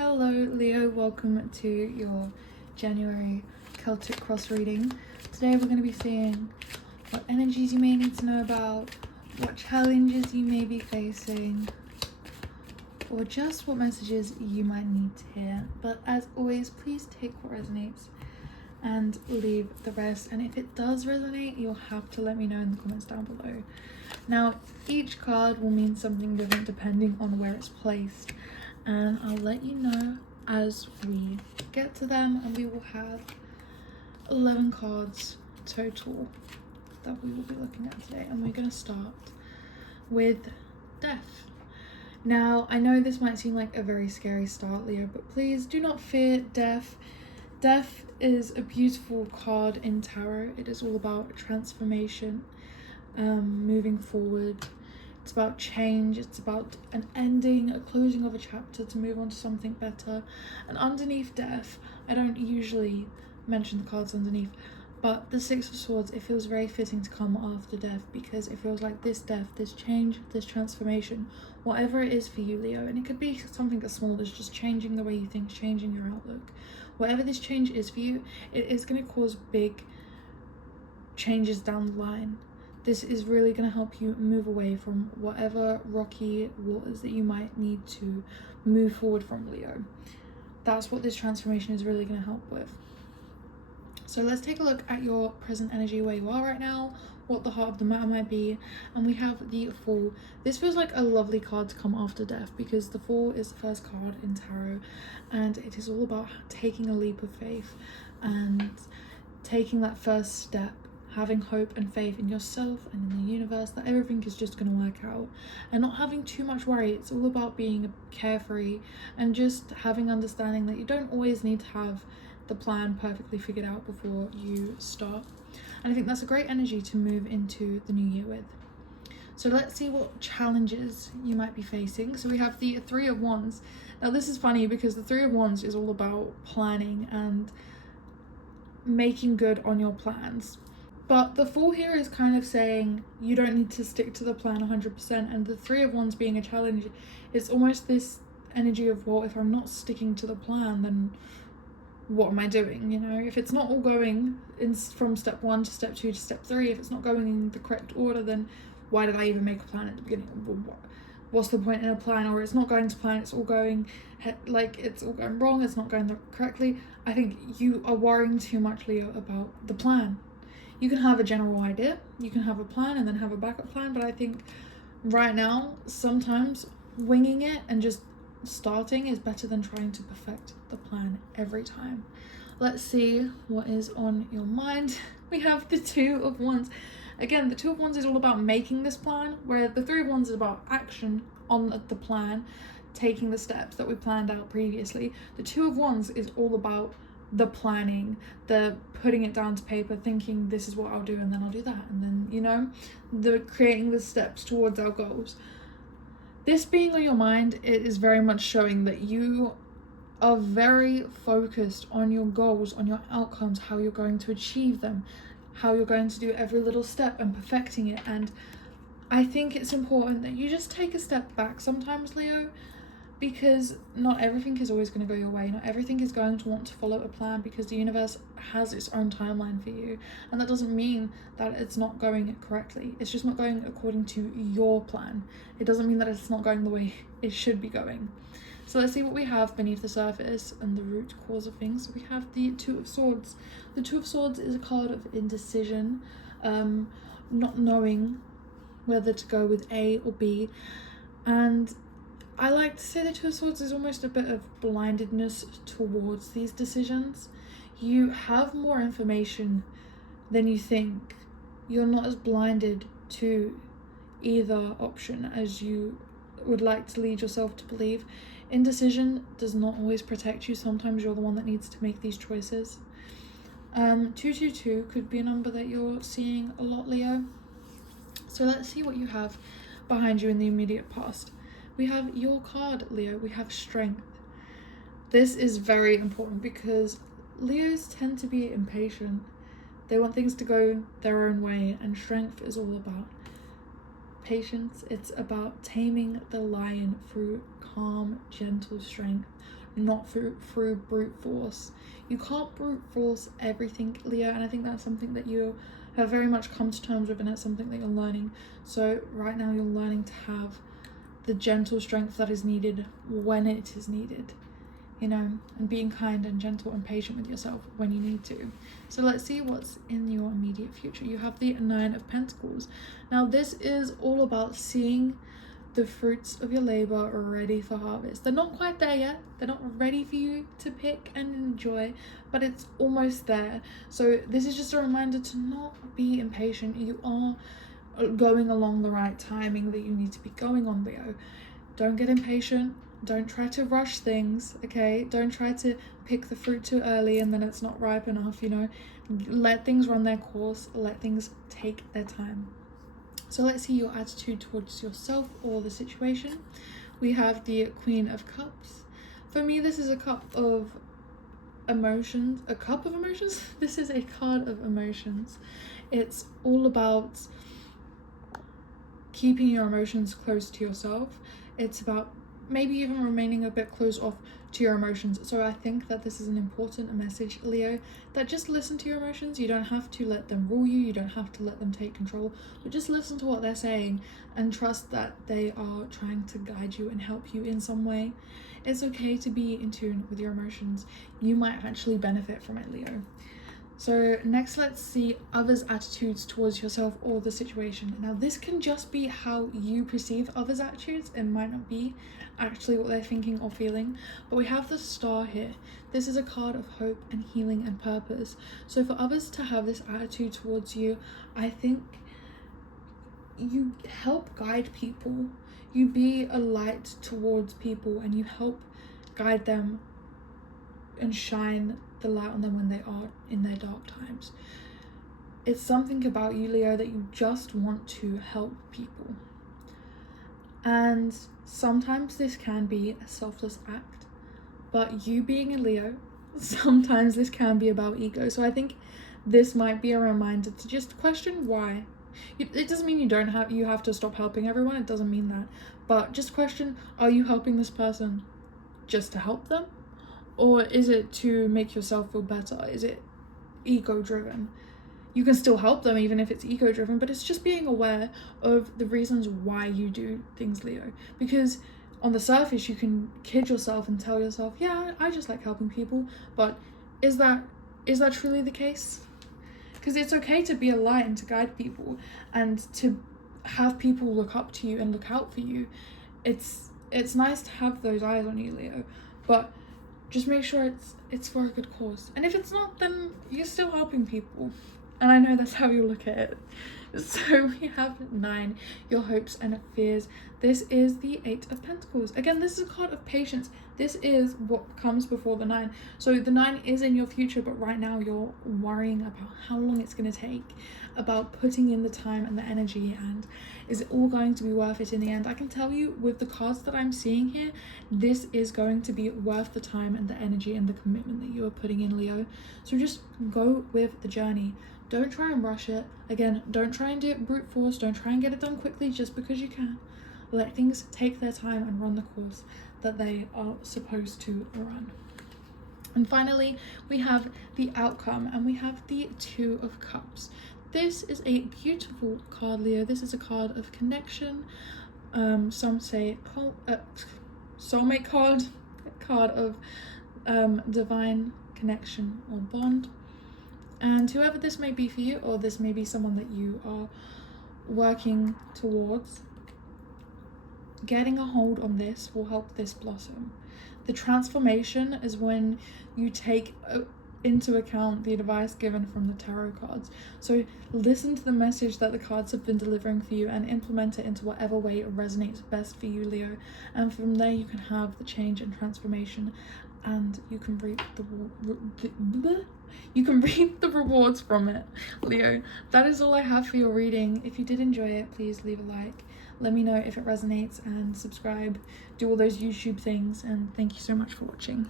Hello Leo, welcome to your January Celtic cross reading. Today we're going to be seeing what energies you may need to know about, what challenges you may be facing, or just what messages you might need to hear. But as always, please take what resonates and leave the rest. And if it does resonate, you'll have to let me know in the comments down below. Now, each card will mean something different depending on where it's placed, and I'll let you know as we get to them, and we will have 11 cards total that we will be looking at today, and we're going to start with Death. Now, I know this might seem like a very scary start, Leo, but please do not fear Death. Death is a beautiful card in tarot. It is all about transformation, moving forward. It's about change. It's about an ending, a closing of a chapter to move on to something better. And underneath Death, I don't usually mention the cards underneath, but the Six of Swords, it feels very fitting to come after Death, because it feels like this death, this change, this transformation, whatever it is for you, Leo, and it could be something as small as just changing the way you think, changing your outlook. Whatever this change is for you, it is going to cause big changes down the line. This is really going to help you move away from whatever rocky waters that you might need to move forward from, Leo. That's what this transformation is really going to help with. So let's take a look at your present energy, where you are right now, what the heart of the matter might be. And we have the Fool. This feels like a lovely card to come after Death, because the Fool is the first card in tarot, and it is all about taking a leap of faith and taking that first step, having hope and faith in yourself and in the universe that everything is just going to work out, and not having too much worry. It's all about being carefree and just having understanding that you don't always need to have the plan perfectly figured out before you start. And I think that's a great energy to move into the new year with. So let's see what challenges you might be facing. So we have the Three of Wands. Now this is funny because the Three of Wands is all about planning and making good on your plans. But the Fool here is kind of saying you don't need to stick to the plan 100%, and the Three of Wands being a challenge, it's almost this energy of, well, if I'm not sticking to the plan, then what am I doing? You know, if it's not all going in from step 1 to step 2 to step 3, if it's not going in the correct order, then why did I even make a plan at the beginning? What's the point in a plan? Or it's not going to plan, it's all going it's all going wrong, it's not going correctly. I think you are worrying too much, Leo, about the plan. You can have a general idea, you can have a plan and then have a backup plan, but I think right now, sometimes winging it and just starting is better than trying to perfect the plan every time. Let's see what is on your mind. We have the Two of Wands. Again, the Two of Wands is all about making this plan, where the Three of Wands is about action on the plan, taking the steps that we planned out previously. The Two of Wands is all about the planning, the putting it down to paper, thinking this is what I'll do and then I'll do that, and then, you know, the creating the steps towards our goals. This being on your mind, it is very much showing that you are very focused on your goals, on your outcomes, how you're going to achieve them, how you're going to do every little step and perfecting it. And I think it's important that you just take a step back sometimes, Leo, because not everything is always going to go your way. Not everything is going to want to follow a plan, because the universe has its own timeline for you. And that doesn't mean that it's not going correctly. It's just not going according to your plan. It doesn't mean that it's not going the way it should be going. So let's see what we have beneath the surface and the root cause of things. So we have the Two of Swords. The Two of Swords is a card of indecision, not knowing whether to go with A or B. And I like to say the Two of Swords is almost a bit of blindedness towards these decisions. You have more information than you think. You're not as blinded to either option as you would like to lead yourself to believe. Indecision does not always protect you. Sometimes you're the one that needs to make these choices. 222 could be a number that you're seeing a lot, Leo. So let's see what you have behind you in the immediate past. We have your card, Leo. We have Strength. This is very important because Leos tend to be impatient. They want things to go their own way, and Strength is all about patience. It's about taming the lion through calm, gentle strength, not through brute force. You can't brute force everything, Leo, and I think that's something that you have very much come to terms with, and it's something that you're learning. So right now you're learning to have the gentle strength that is needed when it is needed, you know, and being kind and gentle and patient with yourself when you need to. So let's see what's in your immediate future. You have the Nine of Pentacles. Now this is all about seeing the fruits of your labor ready for harvest. They're not quite there yet. They're not ready for you to pick and enjoy, but it's almost there. So this is just a reminder to not be impatient. You are going along the right timing that you need to be going on, Leo. Don't get impatient. Don't try to rush things, okay? Don't try to pick the fruit too early and then it's not ripe enough, you know? Let things run their course. Let things take their time. So let's see your attitude towards yourself or the situation. We have the Queen of Cups. For me, this is a cup of emotions. A cup of emotions? This is a card of emotions. It's all about keeping your emotions close to yourself. It's about maybe even remaining a bit close off to your emotions. So I think that this is an important message, Leo, that just listen to your emotions. You don't have to let them rule you. You don't have to let them take control, but just listen to what they're saying and trust that they are trying to guide you and help you in some way. It's okay to be in tune with your emotions. You might actually benefit from it, Leo. So next, let's see others' attitudes towards yourself or the situation. Now this can just be how you perceive others' attitudes. It might not be actually what they're thinking or feeling, but we have the Star here. This is a card of hope and healing and purpose. So for others to have this attitude towards you, I think you help guide people. You be a light towards people and you help guide them and shine the light on them when they are in their dark times. It's something about you, Leo, that you just want to help people. And sometimes this can be a selfless act, but you being a Leo, sometimes this can be about ego. So I think this might be a reminder to just question why. It doesn't mean you have to stop helping everyone. It doesn't mean that. But just question, are you helping this person just to help them? Or is it to make yourself feel better? Is it ego driven? You can still help them even if it's ego driven, but it's just being aware of the reasons why you do things, Leo. Because on the surface, you can kid yourself and tell yourself, yeah, I just like helping people. But is that truly the case? Because it's okay to be a light and to guide people and to have people look up to you and look out for you. It's nice to have those eyes on you, Leo. But just make sure it's for a good cause. And if it's not, then you're still helping people. And I know that's how you look at it. So we have 9, your hopes and fears. This is the 8 of Pentacles. Again, this is a card of patience. This is what comes before the 9. So the 9 is in your future, but right now you're worrying about how long it's going to take, about putting in the time and the energy, and is it all going to be worth it in the end? I can tell you with the cards that I'm seeing here, this is going to be worth the time and the energy and the commitment that you are putting in, Leo. So just go with the journey. Don't try and rush it. Again, don't try and do it brute force. Don't try and get it done quickly just because you can. Let things take their time and run the course that they are supposed to run. And finally, we have the outcome, and we have the 2 of Cups. This is a beautiful card, Leo. This is a card of connection. Some say soulmate card of divine connection or bond. And whoever this may be for you, or this may be someone that you are working towards, getting a hold on this will help this blossom. The transformation is when you take into account the advice given from the tarot cards. So listen to the message that the cards have been delivering for you and implement it into whatever way it resonates best for you, Leo. And from there you can have the change and transformation, and you can reap the rewards from it, Leo. That is all I have for your reading. If you did enjoy it, please leave a like. Let me know if it resonates and subscribe. Do all those YouTube things, and thank you so much for watching.